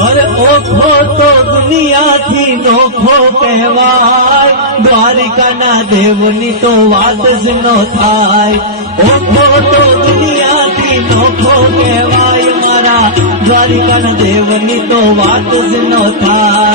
અરે ઓખો તો દુનિયાથી નોખો કહેવાય. દ્વારિકાના દેવની તો વાત જ ન થાય. ઓખો તો દુનિયાથી નોખો કહેવાય. મારા દ્વારિકાના દેવની તો વાત જ ન થાય.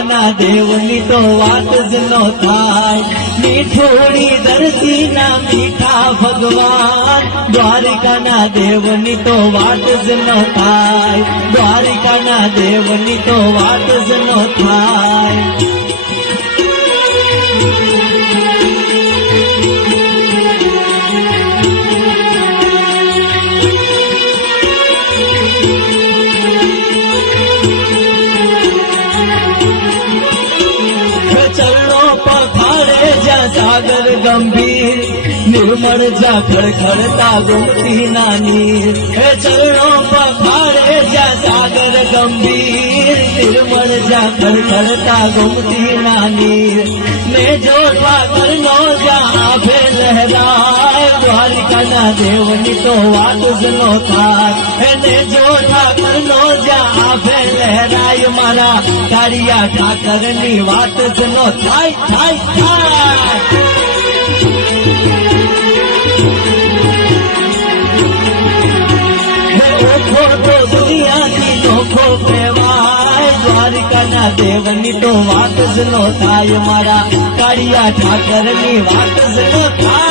દ્વારિકાના દેવની તો વાત જ ન થાય. મીઠોડી દર્દીના મીઠા ભગવાન. દ્વારિકાના દેવની તો વાત જ ન થાય. દ્વારિકાના દેવની તો વાત જ ન થાય. સાગર ગંભીર નિર્મળ જ્યાં ખડખડતા ગોમતી નાની હે ચરણો પખાડે જા સાગર ગંભીર નિર્મળ જ્યાં ખડખડતા ગોમતી નાની ને જો ઠાકર નો જ્યાં આભે લહેરાય દ્વારિકાના દેવની તો વાત જ નો થાય એને જો ઠાકર નો જ્યાં આભે લહેરાય મારા કાળિયા ઠાકરની વાત જ નો થાય થાય થાય દુનિયાથી નોખો કહેવાય દ્વારિકાના દેવની તો વાત જ નો થાય મારા કાળિયા ઠાકરની વાત જ નો થાય.